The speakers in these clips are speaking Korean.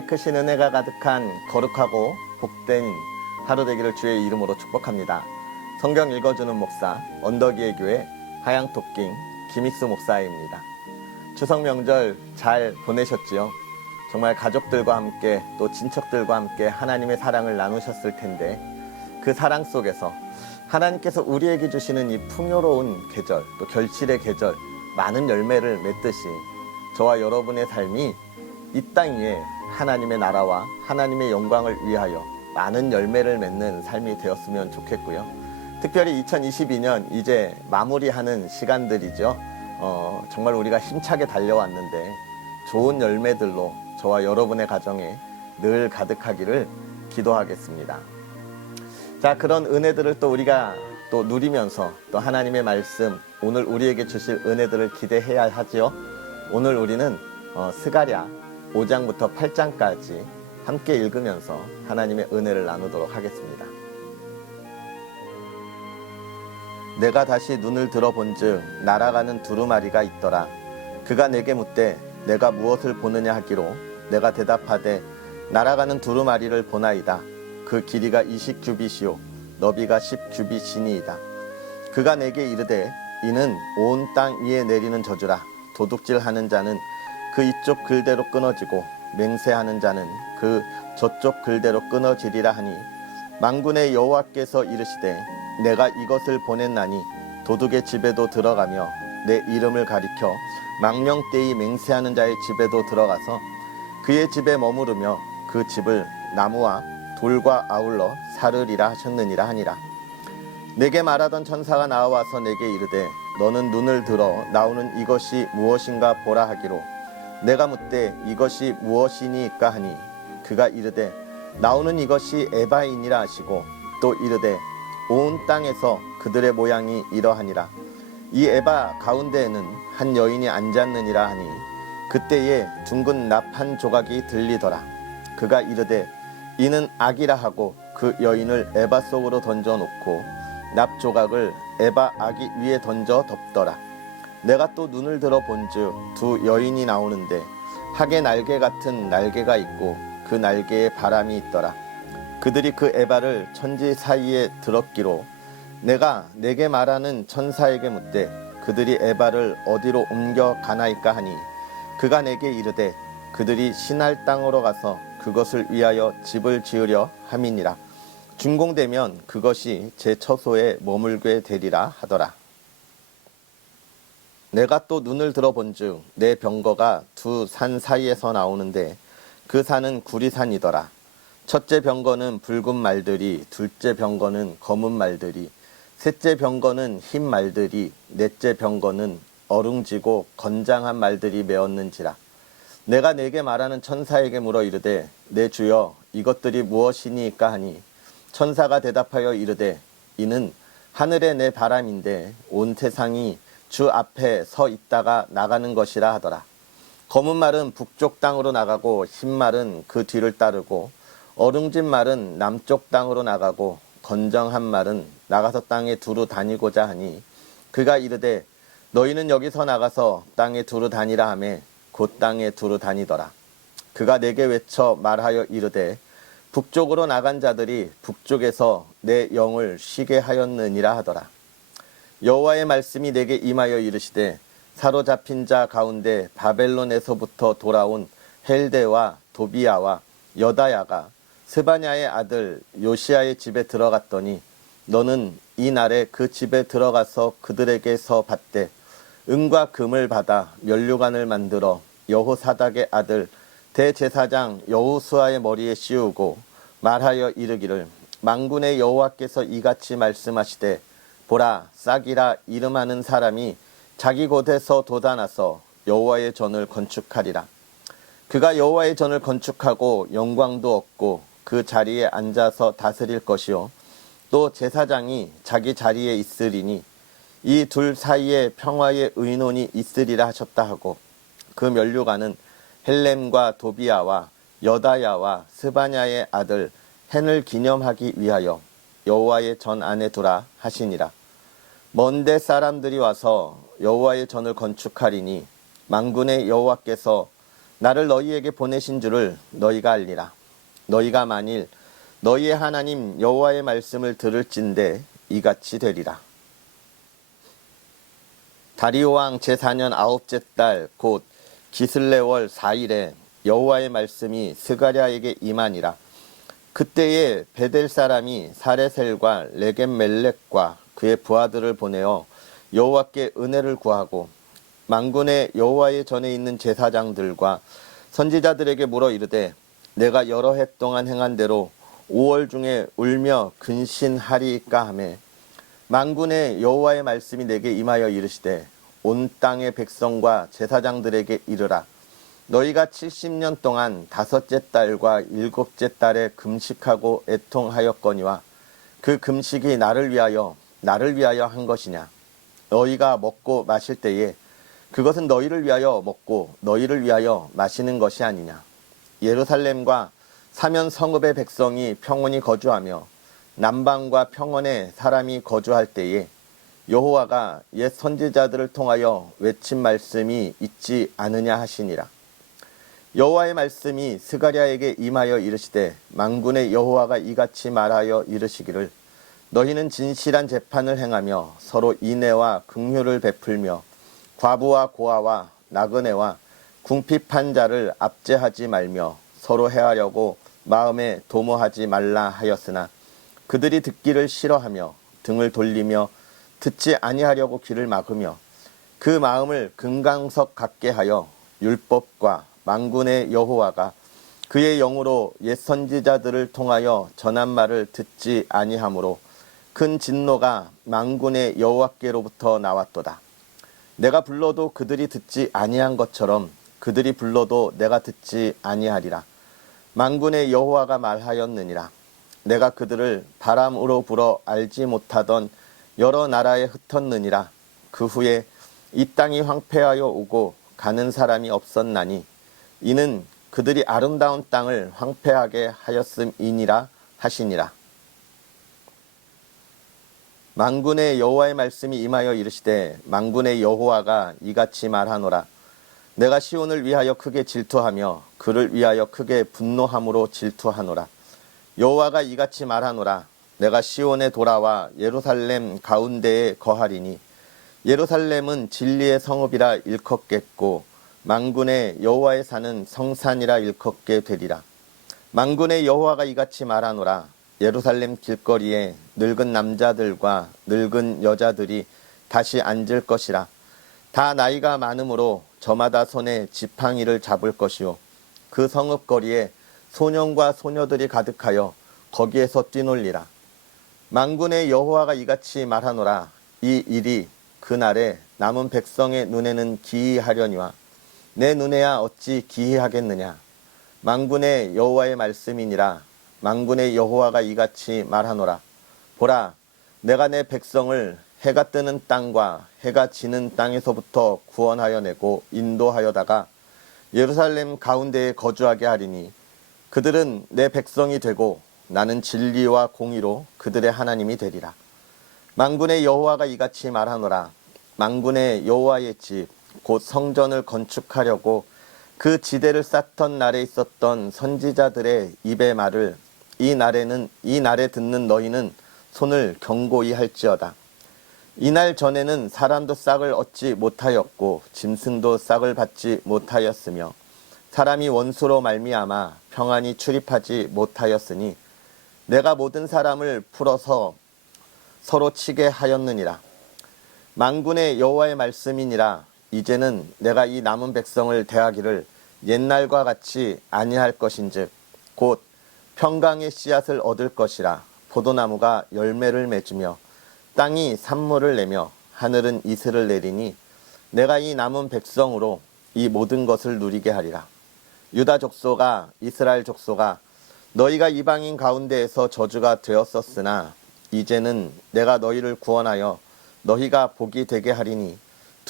하나님의 크신 은혜가 가득한 거룩하고 복된 하루 되기를 주의 이름으로 축복합니다. 성경 읽어주는 목사 언덕이의 교회 하양토킹 김익수 목사입니다. 추석 명절 잘 보내셨지요? 정말 가족들과 함께 또 친척들과 함께 하나님의 사랑을 나누셨을 텐데 그 사랑 속에서 하나님께서 우리에게 주시는 이 풍요로운 계절 또 결실의 계절 많은 열매를 맺듯이 저와 여러분의 삶이 이 땅 위에 하나님의 나라와 하나님의 영광을 위하여 많은 열매를 맺는 삶이 되었으면 좋겠고요. 특별히 2022년 이제 마무리하는 시간들이죠. 정말 우리가 힘차게 달려왔는데 좋은 열매들로 저와 여러분의 가정에 늘 가득하기를 기도하겠습니다. 자, 그런 은혜들을 또 우리가 또 누리면서 또 하나님의 말씀, 오늘 우리에게 주실 은혜들을 기대해야 하죠. 오늘 우리는 스가랴 5장부터 8장까지 함께 읽으면서 하나님의 은혜를 나누도록 하겠습니다. 내가 다시 눈을 들어본즉 날아가는 두루마리가 있더라. 그가 내게 묻되 내가 무엇을 보느냐 하기로 내가 대답하되 날아가는 두루마리를 보나이다. 그 길이가 20규빗이요 너비가 10규빗이니이다. 그가 내게 이르되 이는 온 땅 위에 내리는 저주라. 도둑질하는 자는 그 이쪽 글대로 끊어지고 맹세하는 자는 그 저쪽 글대로 끊어지리라 하니 만군의 여호와께서 이르시되 내가 이것을 보냈나니 도둑의 집에도 들어가며 내 이름을 가리켜 망령되이 맹세하는 자의 집에도 들어가서 그의 집에 머무르며 그 집을 나무와 돌과 아울러 사르리라 하셨느니라 하니라. 내게 말하던 천사가 나와서 내게 이르되 너는 눈을 들어 나오는 이것이 무엇인가 보라 하기로 내가 묻되 이것이 무엇이니까 하니 그가 이르되 나오는 이것이 에바이니라 하시고 또 이르되 온 땅에서 그들의 모양이 이러하니라. 이 에바 가운데에는 한 여인이 앉았느니라 하니 그때에 둥근 납 한 조각이 들리더라. 그가 이르되 이는 악이라 하고 그 여인을 에바 속으로 던져놓고 납 조각을 에바 아기 위에 던져 덮더라. 내가 또 눈을 들어 본즉 두 여인이 나오는데 학의 날개 같은 날개가 있고 그 날개에 바람이 있더라. 그들이 그 에바를 천지 사이에 들었기로 내가 내게 말하는 천사에게 묻되 그들이 에바를 어디로 옮겨 가나이까 하니 그가 내게 이르되 그들이 신할 땅으로 가서 그것을 위하여 집을 지으려 함이니라. 준공되면 그것이 제 처소에 머물게 되리라 하더라. 내가 또 눈을 들어본즉 내 병거가 두 산 사이에서 나오는데 그 산은 구리산이더라. 첫째 병거는 붉은 말들이, 둘째 병거는 검은 말들이, 셋째 병거는 흰 말들이, 넷째 병거는 어룽지고 건장한 말들이 메었는지라. 내가 내게 말하는 천사에게 물어 이르되 내 주여 이것들이 무엇이니까 하니 천사가 대답하여 이르되 이는 하늘의 내 바람인데 온 세상이 주 앞에 서 있다가 나가는 것이라 하더라. 검은 말은 북쪽 땅으로 나가고 흰 말은 그 뒤를 따르고 어룽진 말은 남쪽 땅으로 나가고 건정한 말은 나가서 땅에 두루 다니고자 하니 그가 이르되 너희는 여기서 나가서 땅에 두루 다니라 하매 곧 땅에 두루 다니더라. 그가 내게 외쳐 말하여 이르되 북쪽으로 나간 자들이 북쪽에서 내 영을 쉬게 하였느니라 하더라. 여호와의 말씀이 내게 임하여 이르시되 사로잡힌 자 가운데 바벨론에서부터 돌아온 헬데와 도비야와 여다야가 스바냐의 아들 요시야의 집에 들어갔더니 너는 이 날에 그 집에 들어가서 그들에게서 받되 은과 금을 받아 면류관을 만들어 여호사닥의 아들 대제사장 여호수아의 머리에 씌우고 말하여 이르기를 만군의 여호와께서 이같이 말씀하시되 보라 싹이라 이름하는 사람이 자기 곳에서 돋아나서 여호와의 전을 건축하리라. 그가 여호와의 전을 건축하고 영광도 얻고 그 자리에 앉아서 다스릴 것이요 또 제사장이 자기 자리에 있으리니 이 둘 사이에 평화의 의논이 있으리라 하셨다 하고 그 면류관은 헬렘과 도비야와 여다야와 스바냐의 아들 헨을 기념하기 위하여 여호와의 전 안에 두라 하시니라. 먼데 사람들이 와서 여호와의 전을 건축하리니 만군의 여호와께서 나를 너희에게 보내신 줄을 너희가 알리라. 너희가 만일 너희의 하나님 여호와의 말씀을 들을진대 이같이 되리라. 다리오 왕 제4년 9째 달 곧 기슬레월 4일에 여호와의 말씀이 스가랴에게 임하니라. 그때에 베델 사람이 사레셀과 레겜멜렉과 그의 부하들을 보내어 여호와께 은혜를 구하고 만군의 여호와의 전에 있는 제사장들과 선지자들에게 물어 이르되 내가 여러 해 동안 행한 대로 5월 중에 울며 근신하리이까 하매 만군의 여호와의 말씀이 내게 임하여 이르시되 온 땅의 백성과 제사장들에게 이르라. 너희가 70년 동안 5째 달과 7째 달에 금식하고 애통하였거니와 그 금식이 나를 위하여 한 것이냐. 너희가 먹고 마실 때에 그것은 너희를 위하여 먹고 너희를 위하여 마시는 것이 아니냐. 예루살렘과 사면 성읍의 백성이 평온히 거주하며 남방과 평원에 사람이 거주할 때에 여호와가 옛 선지자들을 통하여 외친 말씀이 있지 않으냐 하시니라. 여호와의 말씀이 스가랴에게 임하여 이르시되 만군의 여호와가 이같이 말하여 이르시기를 너희는 진실한 재판을 행하며 서로 인애와 긍휼을 베풀며 과부와 고아와 나그네와 궁핍한 자를 압제하지 말며 서로 해하려고 마음에 도모하지 말라 하였으나 그들이 듣기를 싫어하며 등을 돌리며 듣지 아니하려고 귀를 막으며 그 마음을 금강석 같게 하여 율법과 만군의 여호와가 그의 영으로 옛 선지자들을 통하여 전한 말을 듣지 아니하므로 큰 진노가 만군의 여호와께로부터 나왔도다. 내가 불러도 그들이 듣지 아니한 것처럼 그들이 불러도 내가 듣지 아니하리라. 만군의 여호와가 말하였느니라. 내가 그들을 바람으로 불어 알지 못하던 여러 나라에 흩었느니라. 그 후에 이 땅이 황폐하여 오고 가는 사람이 없었나니 이는 그들이 아름다운 땅을 황폐하게 하였음이니라 하시니라. 만군의 여호와의 말씀이 임하여 이르시되 만군의 여호와가 이같이 말하노라. 내가 시온을 위하여 크게 질투하며 그를 위하여 크게 분노함으로 질투하노라. 여호와가 이같이 말하노라. 내가 시온에 돌아와 예루살렘 가운데에 거하리니 예루살렘은 진리의 성읍이라 일컫겠고 만군의 여호와의 산은 성산이라 일컫게 되리라. 만군의 여호와가 이같이 말하노라. 예루살렘 길거리에 늙은 남자들과 늙은 여자들이 다시 앉을 것이라. 다 나이가 많으므로 저마다 손에 지팡이를 잡을 것이요 그 성읍 거리에 소년과 소녀들이 가득하여 거기에서 뛰놀리라. 만군의 여호와가 이같이 말하노라. 이 일이 그날에 남은 백성의 눈에는 기이하려니와 내 눈에야 어찌 기이하겠느냐. 만군의 여호와의 말씀이니라. 만군의 여호와가 이같이 말하노라. 보라, 내가 내 백성을 해가 뜨는 땅과 해가 지는 땅에서부터 구원하여 내고 인도하여다가 예루살렘 가운데에 거주하게 하리니 그들은 내 백성이 되고 나는 진리와 공의로 그들의 하나님이 되리라. 만군의 여호와가 이같이 말하노라. 만군의 여호와의 집 곧 성전을 건축하려고 그 지대를 쌓던 날에 있었던 선지자들의 입의 말을 이 날에 듣는 너희는 손을 경고히 할지어다. 이날 전에는 사람도 싹을 얻지 못하였고 짐승도 싹을 받지 못하였으며 사람이 원수로 말미암아 평안히 출입하지 못하였으니 내가 모든 사람을 풀어서 서로 치게 하였느니라. 만군의 여호와의 말씀이니라. 이제는 내가 이 남은 백성을 대하기를 옛날과 같이 아니할 것인즉 곧 평강의 씨앗을 얻을 것이라. 포도나무가 열매를 맺으며 땅이 산물을 내며 하늘은 이슬을 내리니 내가 이 남은 백성으로 이 모든 것을 누리게 하리라. 유다 족속아 이스라엘 족속아 너희가 이방인 가운데에서 저주가 되었었으나 이제는 내가 너희를 구원하여 너희가 복이 되게 하리니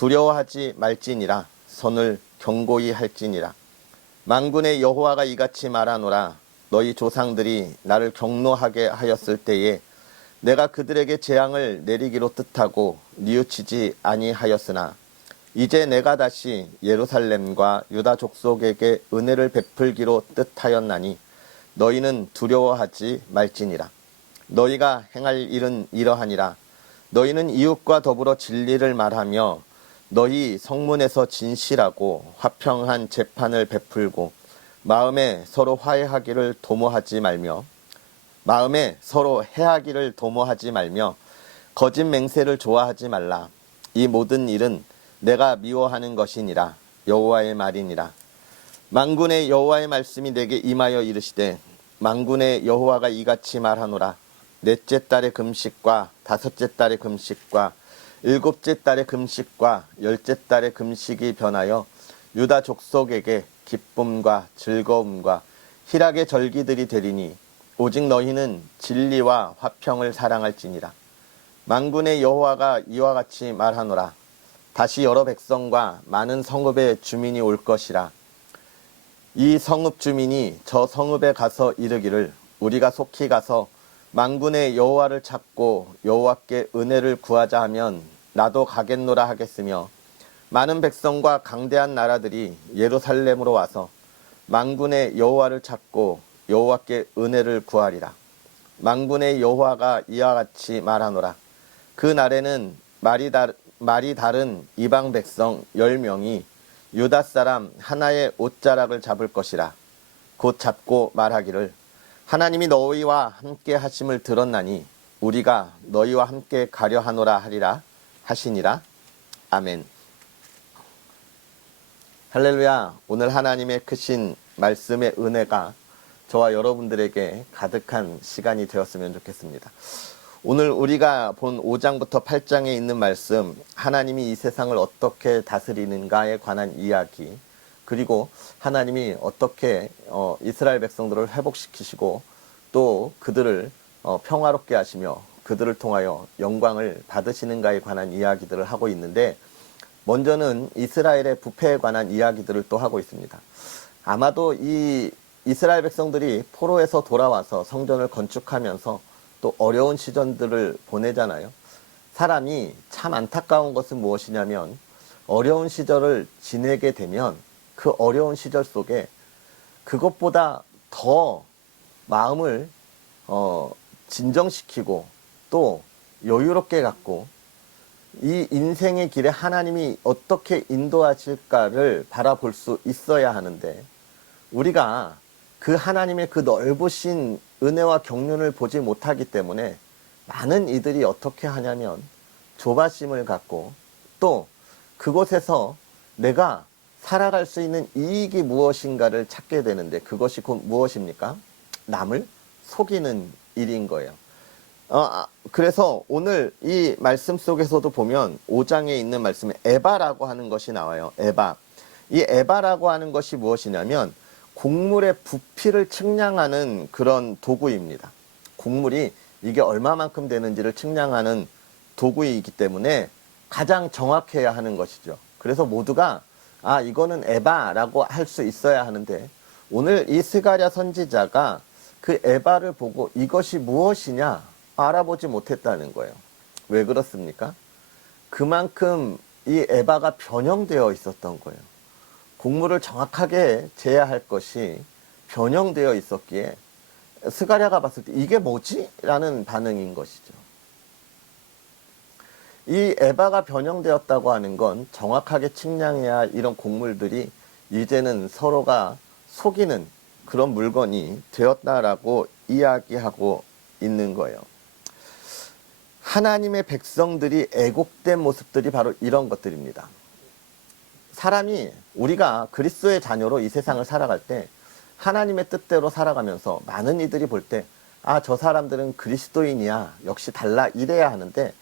두려워하지 말지니라. 손을 경고히 할지니라. 만군의 여호와가 이같이 말하노라. 너희 조상들이 나를 경노하게 하였을 때에 내가 그들에게 재앙을 내리기로 뜻하고 뉘우치지 아니하였으나 이제 내가 다시 예루살렘과 유다 족속에게 은혜를 베풀기로 뜻하였나니 너희는 두려워하지 말지니라. 너희가 행할 일은 이러하니라. 너희는 이웃과 더불어 진리를 말하며 너희 성문에서 진실하고 화평한 재판을 베풀고 마음에 서로 화해하기를 도모하지 말며 마음에 서로 해하기를 도모하지 말며 거짓 맹세를 좋아하지 말라. 이 모든 일은 내가 미워하는 것이니라. 여호와의 말이니라. 만군의 여호와의 말씀이 내게 임하여 이르시되 만군의 여호와가 이같이 말하노라. 넷째 달의 금식과 다섯째 달의 금식과 일곱째 달의 금식과 열째 달의 금식이 변하여 유다 족속에게 기쁨과 즐거움과 희락의 절기들이 되리니 오직 너희는 진리와 화평을 사랑할지니라. 만군의 여호와가 이와 같이 말하노라. 다시 여러 백성과 많은 성읍의 주민이 올 것이라. 이 성읍 주민이 저 성읍에 가서 이르기를 우리가 속히 가서 만군의 여호와를 찾고 여호와께 은혜를 구하자 하면 나도 가겠노라 하겠으며 많은 백성과 강대한 나라들이 예루살렘으로 와서 만군의 여호와를 찾고 여호와께 은혜를 구하리라. 만군의 여호와가 이와 같이 말하노라. 그 날에는 말이 다른 이방 백성 10명이 유다 사람 하나의 옷자락을 잡을 것이라. 곧 잡고 말하기를 하나님이 너희와 함께 하심을 들었나니 우리가 너희와 함께 가려 하노라 하리라 하시니라. 아멘. 할렐루야. 오늘 하나님의 크신 말씀의 은혜가 저와 여러분들에게 가득한 시간이 되었으면 좋겠습니다. 오늘 우리가 본 5장부터 8장에 있는 말씀, 하나님이 이 세상을 어떻게 다스리는가에 관한 이야기, 그리고 하나님이 어떻게 이스라엘 백성들을 회복시키시고 또 그들을 평화롭게 하시며 그들을 통하여 영광을 받으시는가에 관한 이야기들을 하고 있는데, 먼저는 이스라엘의 부패에 관한 이야기들을 또 하고 있습니다. 아마도 이 이스라엘 백성들이 포로에서 돌아와서 성전을 건축하면서 또 어려운 시절들을 보내잖아요. 사람이 참 안타까운 것은 무엇이냐면 어려운 시절을 지내게 되면 그 어려운 시절 속에 그것보다 더 마음을 진정시키고 또 여유롭게 갖고 이 인생의 길에 하나님이 어떻게 인도하실까를 바라볼 수 있어야 하는데, 우리가 그 하나님의 그 넓으신 은혜와 경륜을 보지 못하기 때문에 많은 이들이 어떻게 하냐면 조바심을 갖고 또 그곳에서 내가 살아갈 수 있는 이익이 무엇인가를 찾게 되는데, 그것이 곧 무엇입니까? 남을 속이는 일인 거예요. 그래서 오늘 이 말씀 속에서도 보면 5장에 있는 말씀에 에바라고 하는 것이 나와요. 에바. 이 에바라고 하는 것이 무엇이냐면 곡물의 부피를 측량하는 그런 도구입니다. 곡물이 이게 얼마만큼 되는지를 측량하는 도구이기 때문에 가장 정확해야 하는 것이죠. 그래서 모두가 이거는 에바라고 할 수 있어야 하는데, 오늘 이 스가랴 선지자가 그 에바를 보고 이것이 무엇이냐 알아보지 못했다는 거예요. 왜 그렇습니까? 그만큼 이 에바가 변형되어 있었던 거예요. 곡물을 정확하게 재야 할 것이 변형되어 있었기에 스가랴가 봤을 때 이게 뭐지? 라는 반응인 것이죠. 이 에바가 변형되었다고 하는 건 정확하게 측량해야 할 이런 곡물들이 이제는 서로가 속이는 그런 물건이 되었다라고 이야기하고 있는 거예요. 하나님의 백성들이 애곡된 모습들이 바로 이런 것들입니다. 사람이, 우리가 그리스도의 자녀로 이 세상을 살아갈 때 하나님의 뜻대로 살아가면서 많은 이들이 볼 때 저 사람들은 그리스도인이야, 역시 달라, 이래야 하는데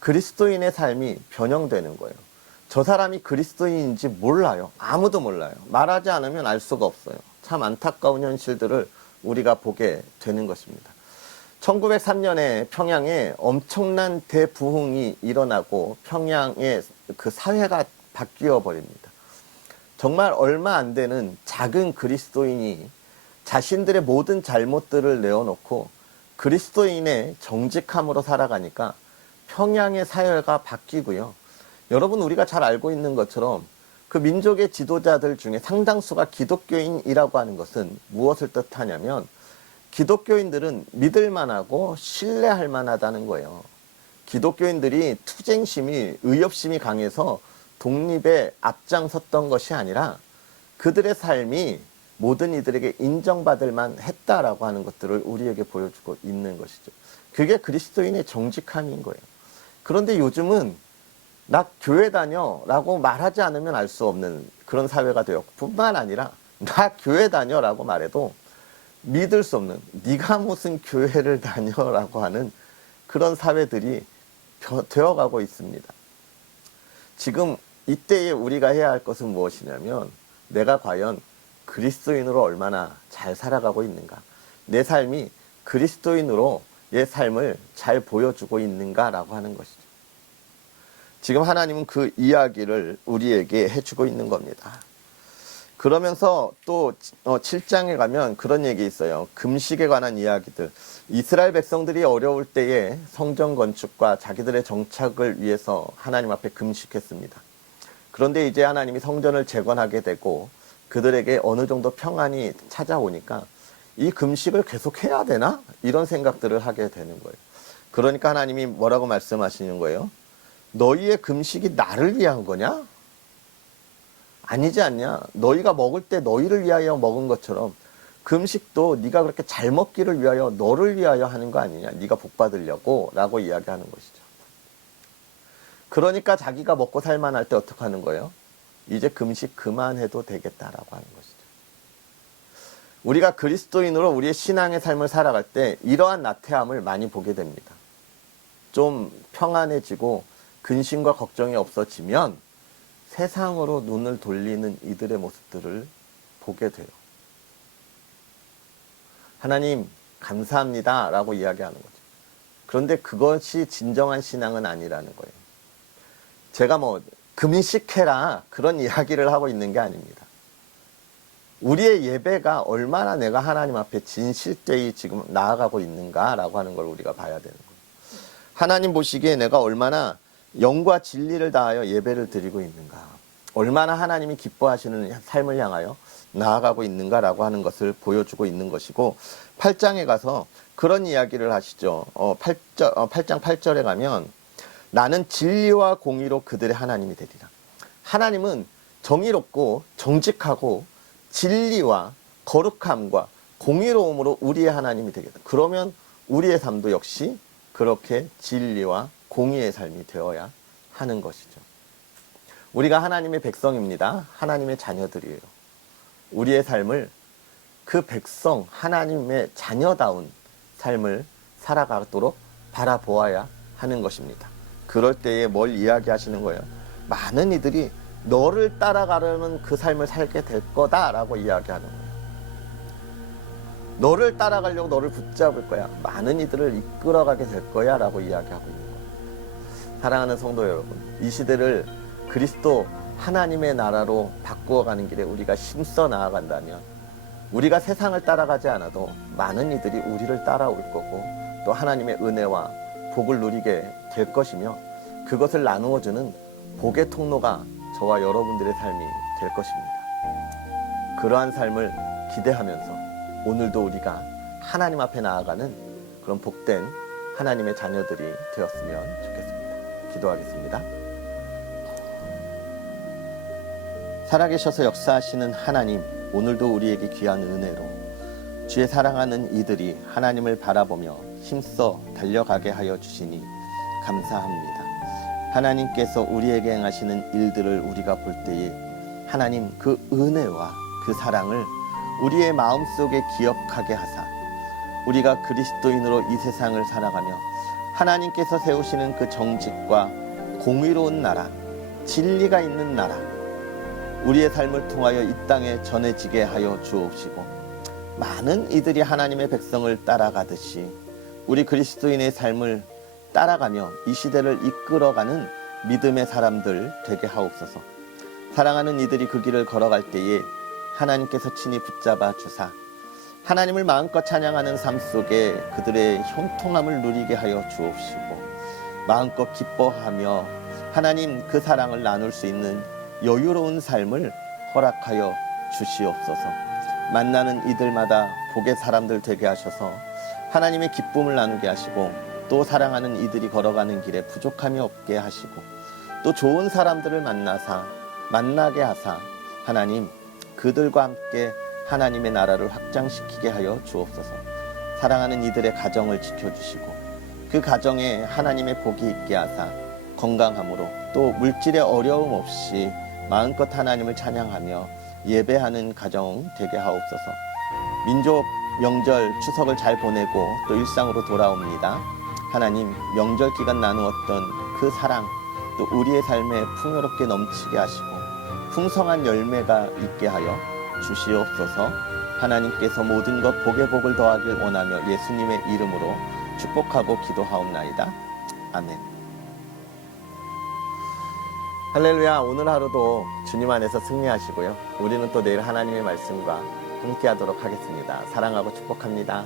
그리스도인의 삶이 변형되는 거예요. 저 사람이 그리스도인인지 몰라요. 아무도 몰라요. 말하지 않으면 알 수가 없어요. 참 안타까운 현실들을 우리가 보게 되는 것입니다. 1903년에 평양에 엄청난 대부흥이 일어나고 평양의 그 사회가 바뀌어 버립니다. 정말 얼마 안 되는 작은 그리스도인이 자신들의 모든 잘못들을 내어놓고 그리스도인의 정직함으로 살아가니까 평양의 사회가 바뀌고요. 여러분, 우리가 잘 알고 있는 것처럼 그 민족의 지도자들 중에 상당수가 기독교인이라고 하는 것은 무엇을 뜻하냐면, 기독교인들은 믿을 만하고 신뢰할 만하다는 거예요. 기독교인들이 투쟁심이, 의협심이 강해서 독립에 앞장섰던 것이 아니라 그들의 삶이 모든 이들에게 인정받을 만했다라고 하는 것들을 우리에게 보여주고 있는 것이죠. 그게 그리스도인의 정직함인 거예요. 그런데 요즘은 나 교회 다녀 라고 말하지 않으면 알 수 없는 그런 사회가 되었고, 뿐만 아니라 나 교회 다녀 라고 말해도 믿을 수 없는, 네가 무슨 교회를 다녀 라고 하는 그런 사회들이 되어가고 있습니다. 지금 이때에 우리가 해야 할 것은 무엇이냐면, 내가 과연 그리스도인으로 얼마나 잘 살아가고 있는가, 내 삶이 그리스도인으로의 삶을 잘 보여주고 있는가라고 하는 것이죠. 지금 하나님은 그 이야기를 우리에게 해주고 있는 겁니다. 그러면서 또 7장에 가면 그런 얘기 있어요. 금식에 관한 이야기들. 이스라엘 백성들이 어려울 때에 성전 건축과 자기들의 정착을 위해서 하나님 앞에 금식했습니다. 그런데 이제 하나님이 성전을 재건하게 되고 그들에게 어느 정도 평안이 찾아오니까 이 금식을 계속 해야 되나? 이런 생각들을 하게 되는 거예요. 그러니까 하나님이 뭐라고 말씀하시는 거예요? 너희의 금식이 나를 위한 거냐? 아니지 않냐? 너희가 먹을 때 너희를 위하여 먹은 것처럼 금식도 네가 그렇게 잘 먹기를 위하여, 너를 위하여 하는 거 아니냐? 네가 복 받으려고 라고 이야기하는 것이죠. 그러니까 자기가 먹고 살만할 때 어떻게 하는 거예요? 이제 금식 그만해도 되겠다라고 하는 것이죠. 우리가 그리스도인으로 우리의 신앙의 삶을 살아갈 때 이러한 나태함을 많이 보게 됩니다. 좀 평안해지고 근심과 걱정이 없어지면 세상으로 눈을 돌리는 이들의 모습들을 보게 돼요. 하나님 감사합니다 라고 이야기하는 거죠. 그런데 그것이 진정한 신앙은 아니라는 거예요. 제가 금식해라 그런 이야기를 하고 있는 게 아닙니다. 우리의 예배가 얼마나 내가 하나님 앞에 진실되이 지금 나아가고 있는가라고 하는 걸 우리가 봐야 되는 거예요. 하나님 보시기에 내가 얼마나 영과 진리를 다하여 예배를 드리고 있는가, 얼마나 하나님이 기뻐하시는 삶을 향하여 나아가고 있는가라고 하는 것을 보여주고 있는 것이고, 8장에 가서 그런 이야기를 하시죠. 8장 8절에 가면 나는 진리와 공의로 그들의 하나님이 되리라. 하나님은 정의롭고 정직하고 진리와 거룩함과 공의로움으로 우리의 하나님이 되겠다. 그러면 우리의 삶도 역시 그렇게 진리와 공의의 삶이 되어야 하는 것이죠. 우리가 하나님의 백성입니다. 하나님의 자녀들이에요. 우리의 삶을 그 백성, 하나님의 자녀다운 삶을 살아가도록 바라보아야 하는 것입니다. 그럴 때에 뭘 이야기하시는 거예요? 많은 이들이 너를 따라가려는 그 삶을 살게 될 거다라고 이야기하는 거예요. 너를 따라가려고 너를 붙잡을 거야. 많은 이들을 이끌어가게 될 거야 라고 이야기하고 있는 거예요. 사랑하는 성도 여러분, 이 시대를 그리스도 하나님의 나라로 바꾸어가는 길에 우리가 힘써 나아간다면, 우리가 세상을 따라가지 않아도 많은 이들이 우리를 따라올 거고, 또 하나님의 은혜와 복을 누리게 될 것이며, 그것을 나누어주는 복의 통로가 저와 여러분들의 삶이 될 것입니다. 그러한 삶을 기대하면서 오늘도 우리가 하나님 앞에 나아가는 그런 복된 하나님의 자녀들이 되었으면 좋겠습니다. 기도하겠습니다. 살아계셔서 역사하시는 하나님, 오늘도 우리에게 귀한 은혜로 주의 사랑하는 이들이 하나님을 바라보며 힘써 달려가게 하여 주시니 감사합니다. 하나님께서 우리에게 행하시는 일들을 우리가 볼 때에 하나님 그 은혜와 그 사랑을 우리의 마음속에 기억하게 하사 우리가 그리스도인으로 이 세상을 살아가며 하나님께서 세우시는 그 정직과 공의로운 나라, 진리가 있는 나라, 우리의 삶을 통하여 이 땅에 전해지게 하여 주옵시고, 많은 이들이 하나님의 백성을 따라가듯이 우리 그리스도인의 삶을 따라가며 이 시대를 이끌어가는 믿음의 사람들 되게 하옵소서. 사랑하는 이들이 그 길을 걸어갈 때에 하나님께서 친히 붙잡아 주사 하나님을 마음껏 찬양하는 삶 속에 그들의 형통함을 누리게 하여 주옵시고, 마음껏 기뻐하며 하나님 그 사랑을 나눌 수 있는 여유로운 삶을 허락하여 주시옵소서. 만나는 이들마다 복의 사람들 되게 하셔서 하나님의 기쁨을 나누게 하시고, 또 사랑하는 이들이 걸어가는 길에 부족함이 없게 하시고, 또 좋은 사람들을 만나게 하사 하나님 그들과 함께 하나님의 나라를 확장시키게 하여 주옵소서. 사랑하는 이들의 가정을 지켜주시고, 그 가정에 하나님의 복이 있게 하사 건강함으로, 또 물질의 어려움 없이 마음껏 하나님을 찬양하며 예배하는 가정 되게 하옵소서. 민족 명절 추석을 잘 보내고 또 일상으로 돌아옵니다. 하나님 명절 기간 나누었던 그 사랑, 또 우리의 삶에 풍요롭게 넘치게 하시고 풍성한 열매가 있게 하여 주시옵소서. 하나님께서 모든 것 복의 복을 더하길 원하며 예수님의 이름으로 축복하고 기도하옵나이다. 아멘. 할렐루야. 오늘 하루도 주님 안에서 승리하시고요. 우리는 또 내일 하나님의 말씀과 함께 하도록 하겠습니다. 사랑하고 축복합니다.